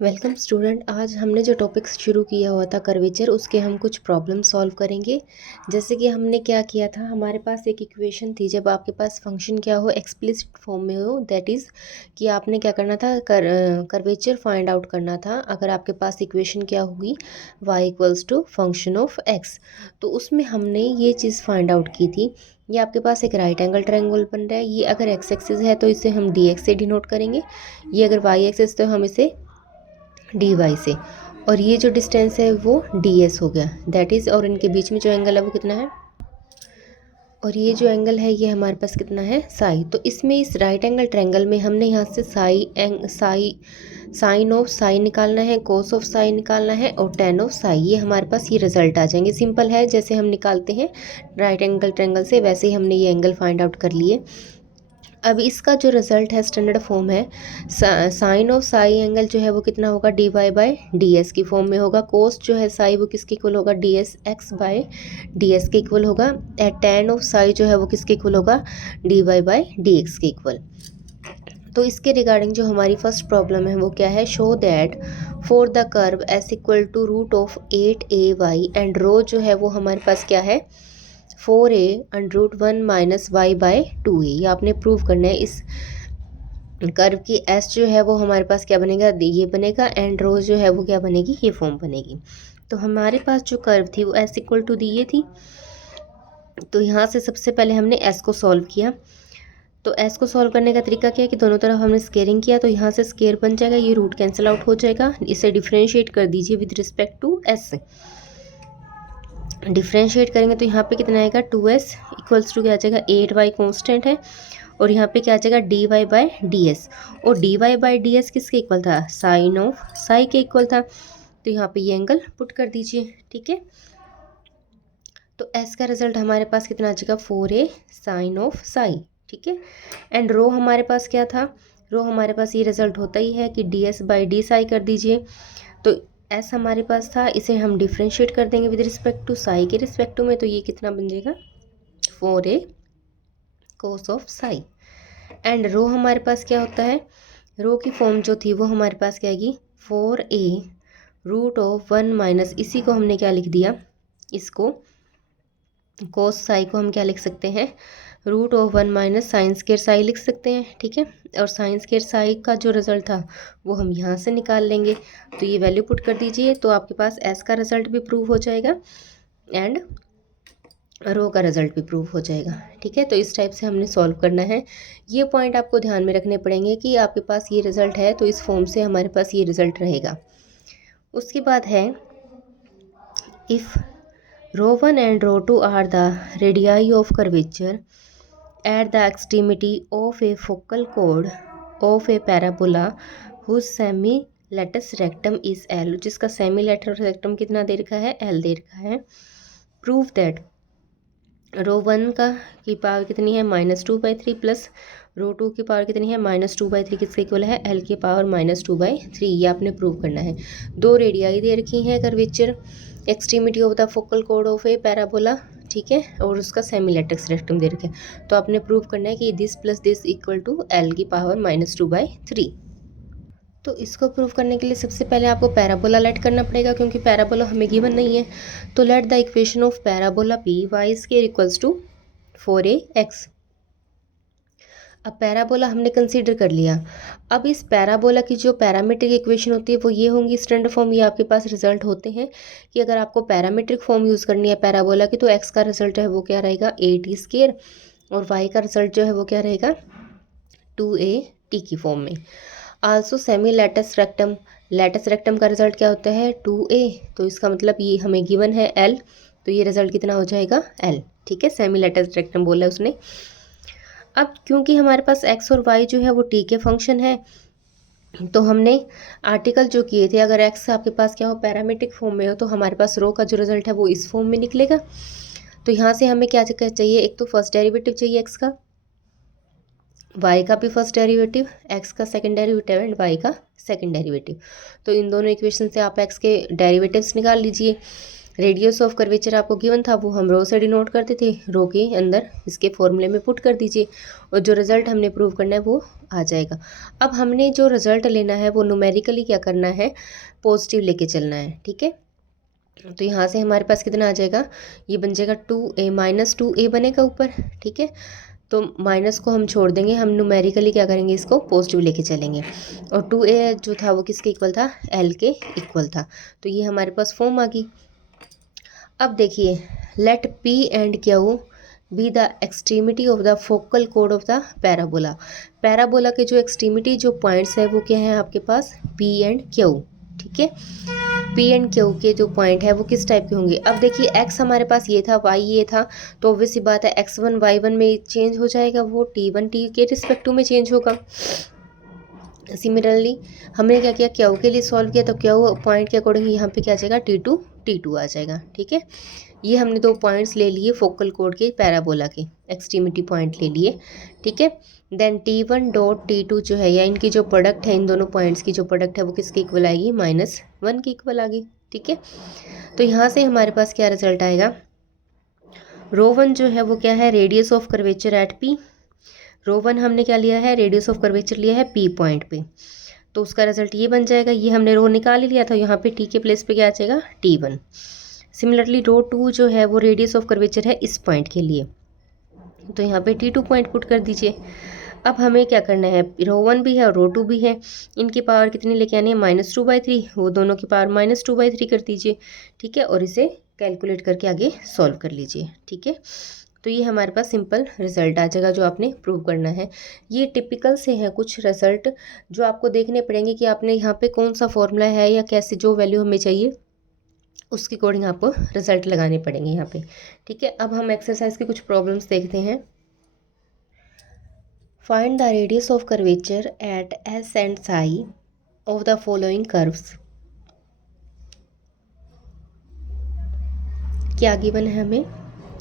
Welcome student. आज हमने जो टॉपिक शुरू किया हुआ था कर्वेचर, उसके हम कुछ प्रॉब्लम सॉल्व करेंगे। जैसे कि हमने क्या किया था, हमारे पास एक इक्वेशन थी। जब आपके पास फंक्शन क्या हो, एक्सप्लिसिट फॉर्म में हो, दैट इज़ कि आपने क्या करना था, कर्वेचर फाइंड आउट करना था। अगर आपके पास इक्वेशन क्या होगी, y equals to function of x, तो उसमें हमने ये चीज़ फाइंड आउट की थी। ये आपके पास एक राइट एंगल ट्रायंगल बन रहा है। ये अगर एक्स एक्सिस है तो इसे हम डी एक्स से डिनोट करेंगे। ये अगर वाई एक्सिस तो हम इसे डी वाई से, और ये जो डिस्टेंस है वो डी एस हो गया, दैट इज़। और इनके बीच में जो एंगल है वो कितना है, और ये जो एंगल है ये हमारे पास कितना है, साई। तो इसमें इस राइट एंगल ट्रायंगल में हमने यहाँ से साइन ऑफ साई निकालना है, कोस ऑफ साई निकालना है, और टेन ऑफ साई। ये हमारे पास ये रिजल्ट आ जाएंगे। सिंपल है, जैसे हम निकालते हैं राइट एंगल ट्रायंगल से, वैसे ही हमने ये एंगल फाइंड आउट कर लिए। अब इसका जो रिजल्ट है, स्टैंडर्ड फॉर्म है, साइन ऑफ साई एंगल जो है वो कितना होगा, d Y by D s की फॉर्म में होगा। कोस जो है साई वो किसके इक्वल होगा, d s x by D s के इक्वल होगा। एट टेन ऑफ साई जो है वो किसके इक्वल होगा, d Y by d x के इक्वल। तो इसके रिगार्डिंग जो हमारी फर्स्ट प्रॉब्लम है वो क्या है, show that for the curve S equal to root of 8ay and rho जो है वो हमारे पास क्या है, 4a√1 minus Y by 2a। ये आपने प्रूव करना है। इस कर्व की एस जो है वो हमारे पास क्या बनेगा, ये बनेगा, एंड रो जो है वो क्या बनेगी, ये फॉर्म बनेगी। तो हमारे पास जो कर्व थी वो एस इक्वल टू दी ये थी। तो यहाँ से सबसे पहले हमने एस को सॉल्व किया। तो एस को सॉल्व करने का तरीका क्या है कि दोनों तरफ हमने स्केयरिंग किया, तो यहाँ से स्केयर बन जाएगा, ये रूट कैंसिल आउट हो जाएगा। इसे डिफ्रेंशिएट कर दीजिए विद रिस्पेक्ट टू एस। डिफ्रेंशिएट करेंगे तो यहाँ पे कितना आएगा, 2s इक्वल्स टू क्या आ जाएगा, 8y कॉन्स्टेंट है, और यहाँ पे क्या आ जाएगा, D Y by D S. और D Y by D S किसके इक्वल था, साइन ऑफ साई के इक्वल था। तो यहाँ पे ये एंगल पुट कर दीजिए, ठीक है। तो एस का रिजल्ट हमारे पास कितना आ जाएगा, 4a साइन ऑफ साई, ठीक है। एंड रो हमारे पास क्या था, रो हमारे पास ये रिजल्ट होता ही है कि D s by d Sai कर दीजिए। तो एस हमारे पास था, इसे हम डिफ्रेंशिएट कर देंगे विद रिस्पेक्ट टू साई के रिस्पेक्ट टू में, तो ये कितना बन जाएगा, 4a cos of psi. And rho हमारे पास क्या होता है, रो की फॉर्म जो थी वो हमारे पास क्या आएगी, 4a√1 माइनस, इसी को हमने क्या लिख दिया, इसको कोस साई को हम क्या लिख सकते हैं, √1 माइनस साइन स्क्वायर साई लिख सकते हैं, ठीक है। और साइन स्क्वायर साई का जो रिजल्ट था वो हम यहाँ से निकाल लेंगे। तो ये वैल्यू पुट कर दीजिए, तो आपके पास एस का रिजल्ट भी प्रूव हो जाएगा एंड रो का रिजल्ट भी प्रूव हो जाएगा, ठीक है। तो इस टाइप से हमने सॉल्व करना है। ये पॉइंट आपको ध्यान में रखने पड़ेंगे कि आपके पास ये रिजल्ट है तो इस फॉर्म से हमारे पास ये रिजल्ट रहेगा। उसके बाद है, if ρ1 and ρ2 are the radii of curvature at the extremity of a focal chord of a parabola whose semi-latus rectum is L, जिसका semi-lateral rectum कितना दे रखा है, L दे रखा है। प्रूव दैट ρ1 का की पावर कितनी है, -2/3 प्लस ρ2 की पावर कितनी है, -2/3, किसके इक्वल है, L की पावर -2/3। ये आपने प्रूव करना है। दो रेडियाई दे रखी हैं curvature extremity of the focal कोड ऑफ ए पैराबोला, ठीक है, और उसका सेमीलेट्रिक्स रेक्टम दे रखा है। तो आपने प्रूव करना है कि this plus this equal to L की पावर -2/3। तो इसको प्रूव करने के लिए सबसे पहले आपको पैराबोला लेट करना पड़ेगा, क्योंकि पैराबोला हमें गिवन नहीं है। तो let the equation of parabola p y square equals to 4ax। अब पैराबोला हमने कंसीडर कर लिया। अब इस पैराबोला की जो पैरामीट्रिक इक्वेशन होती है वो ये होंगी स्टैंडर्ड फॉर्म। ये आपके पास रिजल्ट होते हैं कि अगर आपको पैरामीट्रिक फॉर्म यूज़ करनी है पैराबोला की, तो एक्स का रिजल्ट है वो क्या रहेगा, 8t², और वाई का रिजल्ट जो है वो क्या रहेगा, 2at की फॉर्म में। Also semi latus rectum, latus rectum का रिजल्ट क्या होता है, 2a। तो इसका मतलब ये हमें गिवन है L, तो ये रिजल्ट कितना हो जाएगा, L, ठीक है। सेमी लेटस रेक्टम बोला है उसने। अब क्योंकि हमारे पास x और y जो है वो t के फंक्शन है, तो हमने आर्टिकल जो किए थे, अगर x आपके पास क्या हो, पैरामीट्रिक फॉर्म में हो, तो हमारे पास रो का जो रिजल्ट है वो इस फॉर्म में निकलेगा। तो यहाँ से हमें क्या चाहिए, एक तो फर्स्ट डेरिवेटिव चाहिए x का, y का भी फर्स्ट डेरिवेटिव, x का सेकंड डेरिवेटिव एंड y का सेकंड डेरिवेटिव। तो इन दोनों इक्वेशन से आप x के डेरिवेटिव्स निकाल लीजिए। रेडियस ऑफ कर्वेचर आपको गिवन था, वो हम रो से डिनोट करते थे, रो के अंदर इसके फॉर्मूले में पुट कर दीजिए और जो रिज़ल्ट हमने प्रूव करना है वो आ जाएगा। अब हमने जो रिज़ल्ट लेना है वो न्यूमेरिकली क्या करना है, पॉजिटिव लेके चलना है, ठीक है। तो यहाँ से हमारे पास कितना आ जाएगा, ये बन जाएगा 2a माइनस 2a बनेगा ऊपर, ठीक है। तो माइनस को हम छोड़ देंगे, हम न्यूमेरिकली क्या करेंगे, इसको पॉजिटिव लेके चलेंगे। और 2a जो था वो किसके इक्वल था, l के इक्वल था। तो ये हमारे पास फॉर्म आ गई। अब देखिए, let p and q be the extremity of the focal कोड ऑफ द पैराबोला। पैराबोला के जो एक्सट्रीमिटी जो पॉइंट्स है वो क्या है आपके पास, p एंड q, ठीक है। पी एंड क्यू के जो पॉइंट है वो किस टाइप के होंगे। अब देखिए x हमारे पास ये था, y ये था, तो ऑब्वियस सी बात है x1 y1 में चेंज हो जाएगा, वो t1 t के रिस्पेक्टिव में चेंज होगा। सिमिलरली हमने क्या किया, क्यू के लिए सॉल्व किया, तो क्यू पॉइंट के अकॉर्डिंग यहाँ पे क्या आ जाएगा, t2 आ जाएगा, ठीक है। ये हमने दो पॉइंट्स ले लिए फोकल कोड के पैराबोला के, एक्सट्रीमिटी पॉइंट ले लिए, ठीक है। देन t1 डॉट t2 जो है, या इनकी जो प्रोडक्ट है, इन दोनों पॉइंट्स की जो प्रोडक्ट है वो किसके इक्वल आएगी, -1 के इक्वल आ गई, ठीक है। तो यहाँ से हमारे पास क्या रिजल्ट आएगा, रो 1 जो है वो क्या है, radius of curvature at p। रो 1 हमने क्या लिया है, रेडियस ऑफ कर्वेचर लिया है p पॉइंट पे, तो उसका रिजल्ट ये बन जाएगा। ये हमने रो निकाल ही लिया था, यहाँ पे t के प्लेस पे क्या आ जाएगा, t1। सिमिलरली रो 2 जो है वो रेडियस ऑफ कर्वेचर है इस पॉइंट के लिए, तो यहाँ पे t2 पॉइंट पुट कर दीजिए। अब हमें क्या करना है, रो 1 भी है और रो 2 भी है, इनकी पावर कितनी लेके आनी है, -2/3, वो दोनों की पावर -2/3 कर दीजिए, ठीक है। और इसे कैलकुलेट करके आगे सॉल्व कर लीजिए, ठीक है। तो ये हमारे पास सिंपल रिजल्ट आ जाएगा जो आपने प्रूव करना है। ये टिपिकल से है कुछ रिजल्ट जो आपको देखने पड़ेंगे कि आपने यहाँ पे कौन सा फॉर्मूला है या कैसे जो वैल्यू हमें चाहिए उसके अकॉर्डिंग आपको रिजल्ट लगाने पड़ेंगे यहाँ पे, ठीक है। अब हम एक्सरसाइज के कुछ प्रॉब्लम्स देखते हैं। Find the radius of curvature at S and sigh of the following curves. क्या गिवन है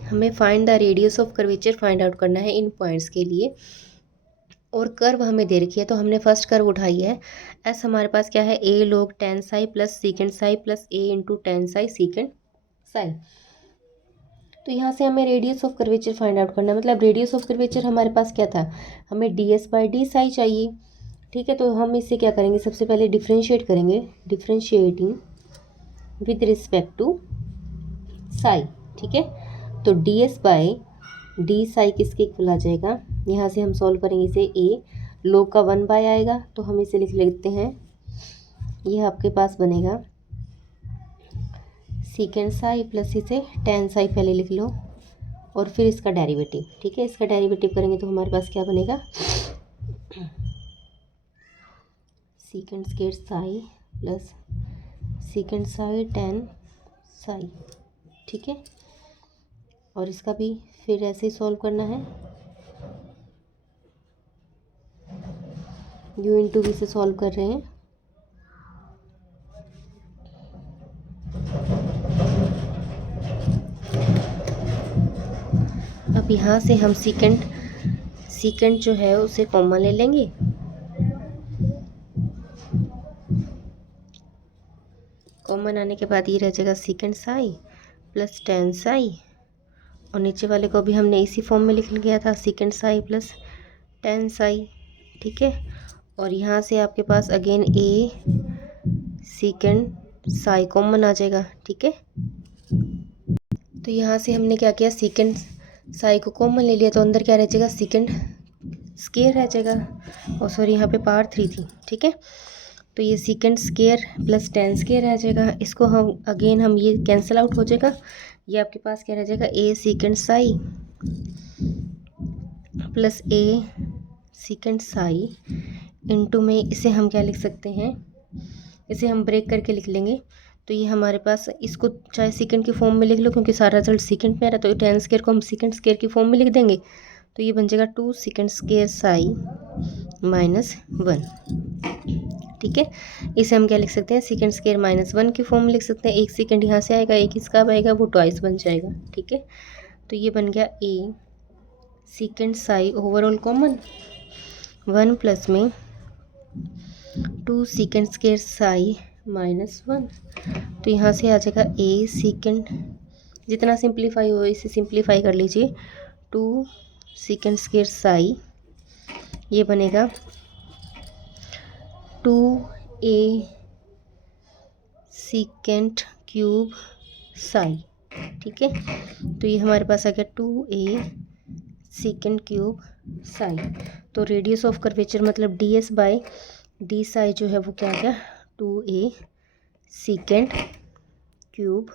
हमें find the radius of curvature find out करना है इन पॉइंट्स के लिए, और कर्व हमें दे रखी है। तो हमने फर्स्ट कर्व उठाई है, एस हमारे पास क्या है, a log tan Sai plus सीकेंड psi plus a into tan Sai सीकेंड Sai. तो यहाँ से हमें radius of curvature find out करना है, मतलब रेडियस ऑफ कर्वेचर हमारे पास क्या था, हमें ds/d साई चाहिए, ठीक है। तो हम इससे क्या करेंगे, सबसे पहले डिफ्रेंशिएट करेंगे, differentiating with respect to psi, ठीक है। तो ds/d साई किसके इक्वल आ जाएगा, यहाँ से हम सॉल्व करेंगे इसे, a log का 1/, आएगा तो हम इसे लिख लेते हैं, यह आपके पास बनेगा सीकेंड साई प्लस इसे टेन साई पहले लिख लो, और फिर इसका डेरिवेटिव, ठीक है। इसका डेरिवेटिव करेंगे तो हमारे पास क्या बनेगा, secant square Sai plus सीकेंड Sai ten psi, ठीक है। और इसका भी फिर ऐसे ही सॉल्व करना है, u इंटू वी से सॉल्व कर रहे हैं। अब यहाँ से हम सीकेंड जो है उसे कॉमन ले लेंगे, कॉमन आने के बाद ये रह जाएगा सीकेंड साई प्लस टेन साई, और नीचे वाले को भी हमने इसी फॉर्म में लिख लिया था, secant psi plus tan psi, ठीक है। और यहाँ से आपके पास again a secant psi common आ जाएगा, ठीक है। तो यहाँ से हमने क्या किया, सीकेंड साई को कॉमन ले लिया, तो अंदर क्या रह जाएगा, सीकेंड स्क्वायर रह जाएगा, और सॉरी यहाँ पे पावर 3 थी, ठीक है। तो ये secant square plus ten square रह जाएगा, इसको हम ये कैंसिल आउट हो जाएगा, ये आपके पास क्या रह जाएगा, a secant psi plus a secant psi into में इसे हम क्या लिख सकते हैं, इसे हम ब्रेक करके लिख लेंगे। तो ये हमारे पास, इसको चाहे सीकेंड की फॉर्म में लिख लो क्योंकि सारा रिजल्ट सीकेंड में आ रहा है, तो टेन स्क्वायर को हम सीकेंड स्क्वायर की फॉर्म में लिख देंगे, तो ये बन जाएगा 2 सीकेंड स्क्वायर साई -1, ठीक है। इसे हम क्या लिख सकते हैं, सीकेंड स्क्वायर -1 की फॉर्म में लिख सकते हैं, एक सेकेंड यहाँ से आएगा, एक इसका आएगा, वो ट्वाइस बन जाएगा, ठीक है। तो ये बन गया a secant Sai overall common 1 plus में 2 सीकेंड स्क्वायर साई -1, तो यहाँ से आ जाएगा ए सीकेंड, जितना सिंप्लीफाई हो इसे सिंप्लीफाई कर लीजिए, 2 सीकेंड स्क्वायर साई, ये बनेगा 2a सीकेंड क्यूब साई। ठीक है, तो ये हमारे पास आ गया 2a सीकेंड क्यूब साई। तो रेडियस ऑफ कर्वेचर मतलब ds बाय डी साई जो है वो क्या आ गया, 2a सीकेंड क्यूब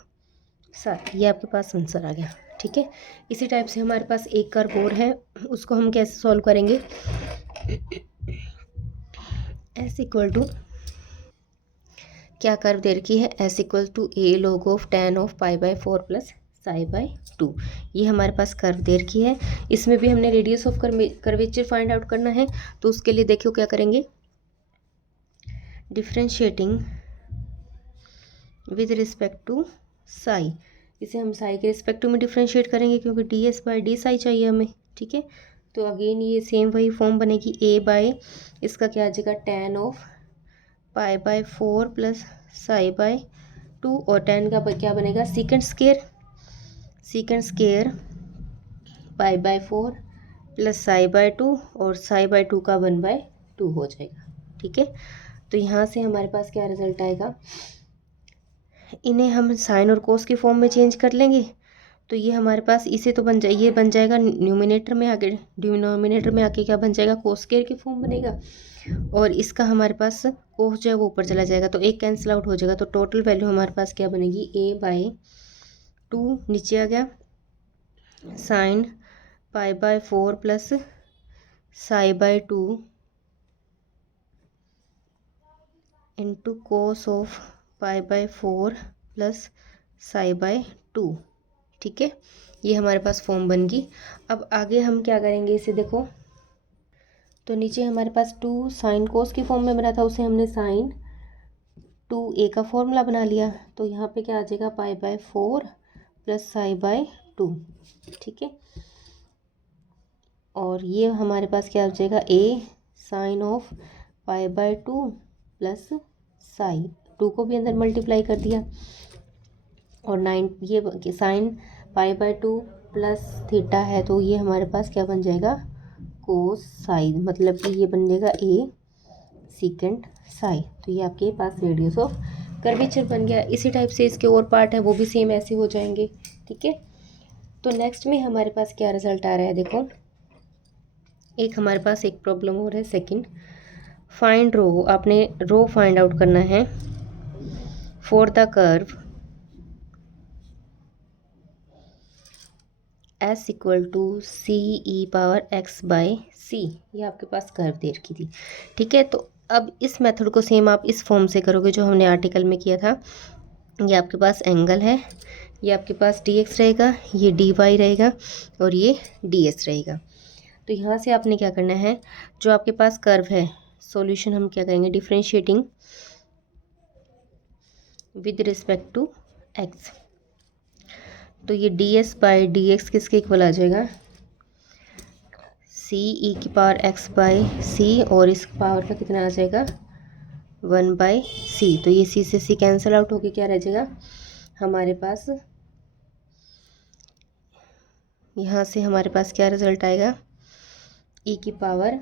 साई। ये आपके पास आंसर आ गया। ठीक है, इसी टाइप से हमारे पास एक कर्व और है, उसको हम कैसे सॉल्व करेंगे। एस इक्वल टू, क्या कर्व दे रखी है, s equal to a log of tan of pi by 4 plus psi by 2। ये हमारे पास कर्व दे रखी है। इसमें भी हमने radius of curvature find out करना है, तो उसके लिए देखियो क्या करेंगे, differentiating with respect to psi. इसे हम साई के रिस्पेक्ट में डिफ्रेंशिएट करेंगे क्योंकि d s by d psi चाहिए हमें। ठीक है, तो अगेन ये सेम वही फॉर्म बनेगी, ए बाय इसका क्या आ जाएगा, tan of pi by 4 plus psi by 2, और tan का क्या बनेगा, secant square pi by 4 plus psi by 2, और साई बाय 2 का 1/2 हो जाएगा। ठीक है, तो यहाँ से हमारे पास क्या रिजल्ट आएगा, इन्हें हम साइन और कोस की फॉर्म में चेंज कर लेंगे, तो ये हमारे पास इसे तो ये बन जाएगा न्यूमिनेटर में आके, डिनोमिनेटर में आके क्या बन जाएगा, कोस स्क्वायर की फॉर्म बनेगा, और इसका हमारे पास कोस जो है वो ऊपर चला जाएगा, तो एक कैंसिल आउट हो जाएगा, तो टोटल वैल्यू हमारे पास क्या बनेगी, a बाय 2 नीचे आ गया, sine pi by 4 plus psi by 2 into cos of pi by 4 plus psi by 2। ठीक है, ये हमारे पास फॉर्म बन गई। अब आगे हम क्या करेंगे, इसे देखो, तो नीचे हमारे पास 2 साइन कोस की फॉर्म में बना था, उसे हमने साइन 2a का फॉर्मूला बना लिया, तो यहाँ पे क्या आ जाएगा, pi by 4 plus psi by 2। ठीक है, और ये हमारे पास क्या हो जाएगा, a sine of pi by 2 plus psi 2 को भी अंदर मल्टीप्लाई कर दिया, और 9 ये sign pi by 2 plus theta है, तो ये हमारे पास क्या बन जाएगा, कोस साई, मतलब कि ये बन जाएगा a सीकेंड साई। तो ये आपके पास रेडियस ऑफ कर्वेचर बन गया। इसी टाइप से इसके और पार्ट है वो भी सेम ऐसे हो जाएंगे। ठीक है, तो नेक्स्ट में हमारे पास क्या रिजल्ट आ रहा है, देखो, एक हमारे पास एक प्रॉब्लम और है, सेकंड, फाइंड रो, आपने रो फाइंड आउट करना है for the curve s equal to C E power x by C. ये आपके पास कर्व दे रखी थी। ठीक है, तो अब इस मेथड को सेम आप इस फॉर्म से करोगे जो हमने आर्टिकल में किया था। ये आपके पास एंगल है, ये आपके पास dx रहेगा, ये dy रहेगा, और ये ds रहेगा। तो यहाँ से आपने क्या करना है, जो आपके पास कर्व है, सॉल्यूशन हम क्या करेंगे, differentiating with respect to x। तो ये ds बाई dx किसके इक्वल आ जाएगा, c e की पावर x बाई c, और इस पावर का कितना आ जाएगा, 1/c। तो ये c से c कैंसिल आउट होके क्या रह जाएगा हमारे पास, यहाँ से हमारे पास क्या रिजल्ट आएगा, e की पावर,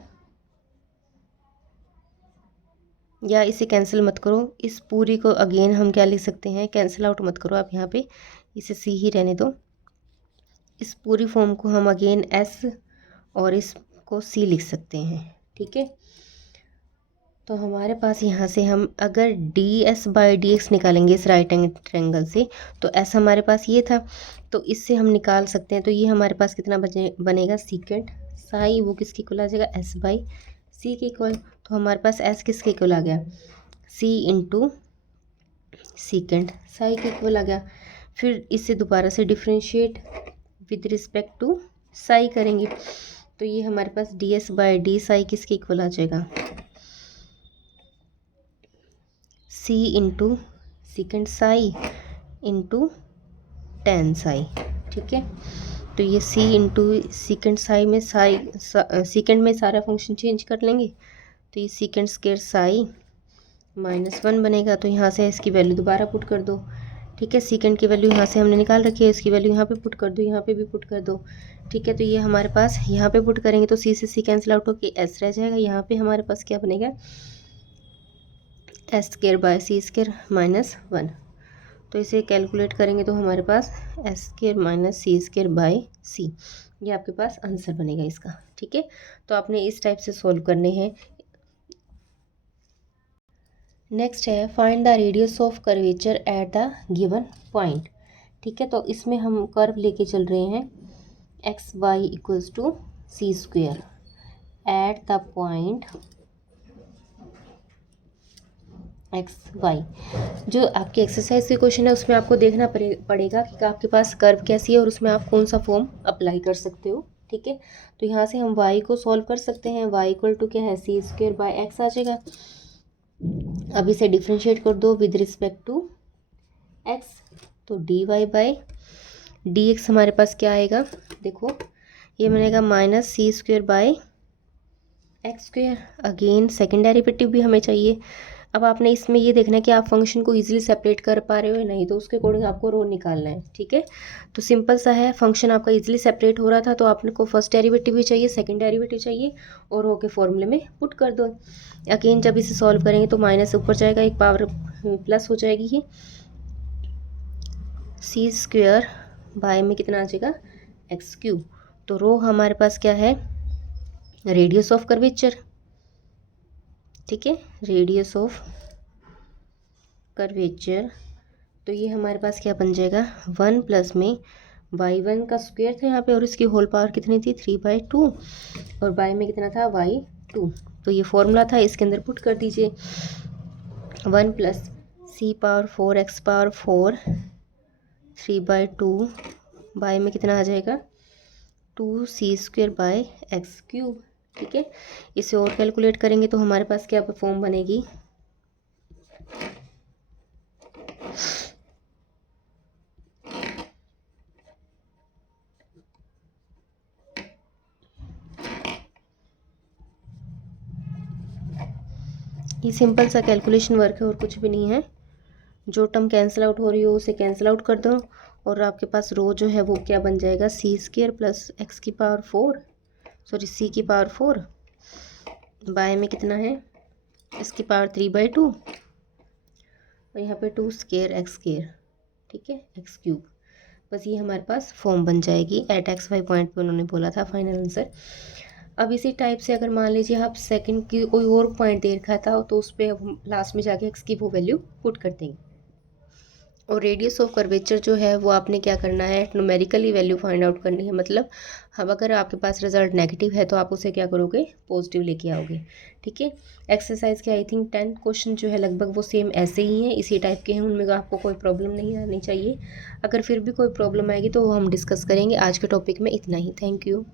या इसे कैंसिल मत करो, इस पूरी को अगेन हम क्या लिख सकते हैं, कैंसिल आउट मत करो आप, यहाँ पे इसे c ही रहने दो। इस पूरी फॉर्म को हम अगेन s और इसको c लिख सकते हैं। ठीक है, तो हमारे पास यहाँ से हम अगर ds बाई dx निकालेंगे इस राइट ट्रायंगल से, तो s हमारे पास ये था, तो इससे हम निकाल सकते हैं। तो ये हमारे पास कितना बनेगा, सीकेंड साई, वो किसके इक्वल आ जाएगा, s बाई सी के इक्वल। तो हमारे पास s किसके इक्वल आ गया, c इंटू सीकेंड साई के इक्वल आ गया। फिर इससे दोबारा से differentiate with respect to psi करेंगे, तो ये हमारे पास ds बाई डी साई किसके इक्वल आ जाएगा, c into secant psi into tan psi. ठीक है, तो ये c इंटू सीकेंड साई में सीकेंड में सारा फंक्शन चेंज कर लेंगे, तो ये सीकेंड स्क्वायर साई -1 बनेगा। तो यहाँ से इसकी वैल्यू दोबारा पुट कर दो, ठीक है। सेकंड की वैल्यू यहाँ से हमने निकाल रखी है, इसकी वैल्यू यहाँ पे पुट कर दो, यहाँ पे भी पुट कर दो, ठीक है। तो ये हमारे पास यहाँ पे पुट करेंगे तो सी से सी कैंसिल आउट होकर एस रह जाएगा। यहाँ पे हमारे पास क्या बनेगा, S square by C square -1। तो इसे कैलकुलेट करेंगे तो हमारे पास S square minus C square by C, ये आपके पास आंसर बनेगा इसका, ठीक है। तो आपने इस टाइप से सॉल्व करने हैं। नेक्स्ट है find the radius of curvature at the given point, ठीक है। तो इसमें हम कर्व लेके चल रहे हैं x y equals to c square at the point x y. जो आपकी एक्सरसाइज के क्वेश्चन है उसमें आपको देखना पड़ेगा कि आपके पास कर्व कैसी है और उसमें आप कौन सा फॉर्म अप्लाई कर सकते हो, ठीक है। तो यहाँ से हम y को सॉल्व कर सकते हैं, y इक्वल टू क्या है, सी स्क्वेयर बाय एक्स आ जाएगा। अब इसे डिफ्रेंशिएट कर दो विद रिस्पेक्ट टू x, तो dy बाई dx हमारे पास क्या आएगा, देखो ये बनेगा minus c square by x square. Again second derivative भी हमें चाहिए। अब आपने इसमें ये देखना है कि आप फंक्शन को इजीली सेपरेट कर पा रहे हो या नहीं, तो उसके अकॉर्डिंग आपको रो निकालना है, ठीक है। तो सिंपल सा है, फंक्शन आपका इजीली सेपरेट हो रहा था तो आपको फर्स्ट डेरिवेटिव भी चाहिए, सेकंड डेरिवेटिव चाहिए और रो के फॉर्मूले में पुट कर दो। अगेन जब इसे सॉल्व करेंगे तो माइनस ऊपर जाएगा, एक पावर प्लस हो जाएगी ही, सी स्क्वेयर बाय में कितना आ जाएगा, एक्स क्यूब। तो रो हमारे पास क्या है, रेडियस ऑफ कर्वेचर, ठीक है, रेडियस ऑफ कर्वेचर। तो ये हमारे पास क्या बन जाएगा, 1 प्लस में y1 का स्क्वायर था यहाँ पे और इसकी होल पावर कितनी थी, 3/2 और बाय में कितना था, y2। तो ये फॉर्मूला था, इसके अंदर पुट कर दीजिए 1 प्लस सी पावर 4 एक्स पावर 4 3/2 बाय में कितना आ जाएगा, 2 सी स्क्वेयर बाय एक्स क्यूब, ठीक है। इसे और कैलकुलेट करेंगे तो हमारे पास क्या फॉर्म बनेगी, ये सिंपल सा कैलकुलेशन वर्क है और कुछ भी नहीं है। जो टर्म कैंसिल आउट हो रही हो उसे कैंसिल आउट कर दो और आपके पास रो जो है वो क्या बन जाएगा, सी स्क्वायर प्लस एक्स की पावर 4, सॉरी सी की पावर 4 बाय में कितना है, इसकी पावर 3/2 और यहाँ पे 2 स्क्वायर एक्स स्क्वायर, ठीक है, एक्स क्यूब। बस ये हमारे पास फॉर्म बन जाएगी एट एक्स वाई पॉइंट पे उन्होंने बोला था फाइनल आंसर। अब इसी टाइप से अगर मान लीजिए आप सेकंड की कोई और पॉइंट दे रखा था तो उस पर लास्ट में जाके एक्स की वो वैल्यू पुट कर देंगे। और रेडियस ऑफ कर्वेचर जो है वो आपने क्या करना है, न्यूमेरिकली वैल्यू फाइंड आउट करनी है। मतलब अब अगर आपके पास रिजल्ट नेगेटिव है तो आप उसे क्या करोगे, पॉजिटिव लेके आओगे, ठीक है। एक्सरसाइज के आई थिंक 10 क्वेश्चन जो है लगभग वो सेम ऐसे ही हैं, इसी टाइप के हैं, उनमें आपको कोई प्रॉब्लम नहीं आनी चाहिए। अगर फिर भी कोई प्रॉब्लम आएगी तो वो हम डिस्कस करेंगे। आज के टॉपिक में इतना ही, थैंक यू।